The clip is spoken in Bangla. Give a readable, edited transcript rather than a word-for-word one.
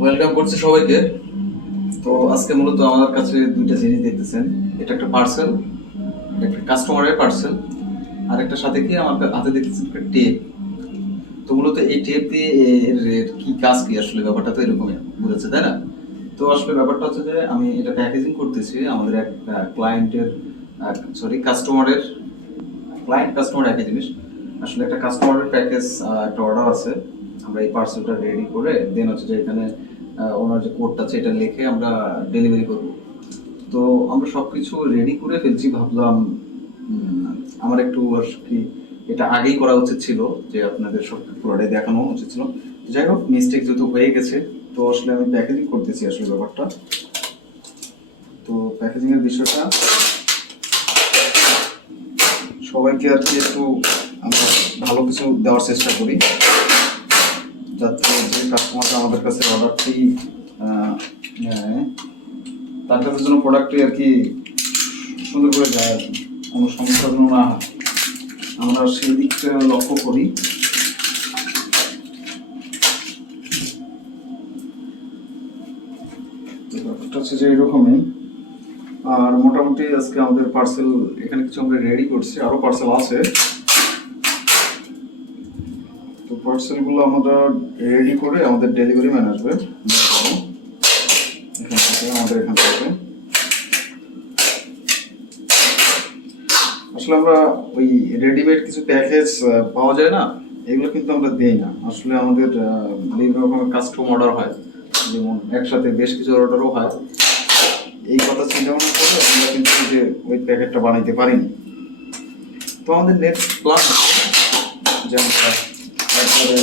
ওয়েলকাম করছি সবাইকে। তো আজকে মূলত আমার কাছে দুইটা জিনিস দেখতেছেন। এটা একটা পার্সেল, একটা কাস্টমারের পার্সেল, আর একটা সাথে কি আমার হাতে দেখতেছেন একটা টেপ। তো মূলত এই টেপ দিয়ে এর কি কাজ কি আসলে ব্যাপারটা তো এরকমই বুঝেছে, তাই না? তো আসলে ব্যাপারটা হচ্ছে যে আমি এটা প্যাকেজিং করতেছি আমাদের এক ক্লায়েন্টের, সরি কাস্টমারের, ক্লায়েন্ট কাস্টমার একই জিনিস। আসলে একটা কাস্টমারের প্যাকেজ, একটা অর্ডার আছে। আমরা এই পার্সেলটা রেডি করে দেন হচ্ছে যে এখানে ওনার যে কোডটা আছে এটা লিখে আমরা ডেলিভারি করব। তো আমরা সবকিছু রেডি করে ফেলছি, ভাবলাম আমার একটু আর কি এটা আগেই করা উচিত ছিল, যে আপনাদের সব পুরোটাই দেখানো উচিত ছিল। যাই হোক, মিস্টেক যেহেতু হয়ে গেছে, তো আসলে আমি প্যাকেজিং করতেছি আসলে ব্যাপারটা। তো প্যাকেজিং এর বিষয়টা সবাইকে আর কি একটু আমরা ভালো কিছু দেওয়ার চেষ্টা করি, যাতে যে কাস্টমাররা আমাদের কাছে অর্ডারটি নেয় তার কাছে যেন প্রোডাক্টটি আর কি সুন্দর করে যায়, আর কি কোনো সমস্যা যেন না হয়, আমরা সেই দিকটা লক্ষ্য করি। ব্যাপারটা হচ্ছে যে এরকমই। আর মোটামুটি আজকে আমাদের পার্সেল এখানে কিছু আমরা রেডি করছি, আরো পার্সেল আছে। তো পার্সেলগুলো আমরা রেডি করে আমাদের ডেলিভারি ম্যান আসবে এখান থেকে, আমাদের এখান থেকে। আসলে আমরা ওই রেডিমেড কিছু প্যাকেজ পাওয়া যায় না, এগুলো কিন্তু আমরা দেই না। আসলে আমাদের বিভিন্ন রকমের কাস্টম অর্ডার হয়, যেমন একসাথে বেশ কিছু অর্ডারও হয়। এই কথা চিন্তা ভাবনা করে আমরা কিন্তু যে ওই প্যাকেটটা বানাইতে পারিনি। তো আমাদের নেক্সট প্ল্যান যে আমরা একবারে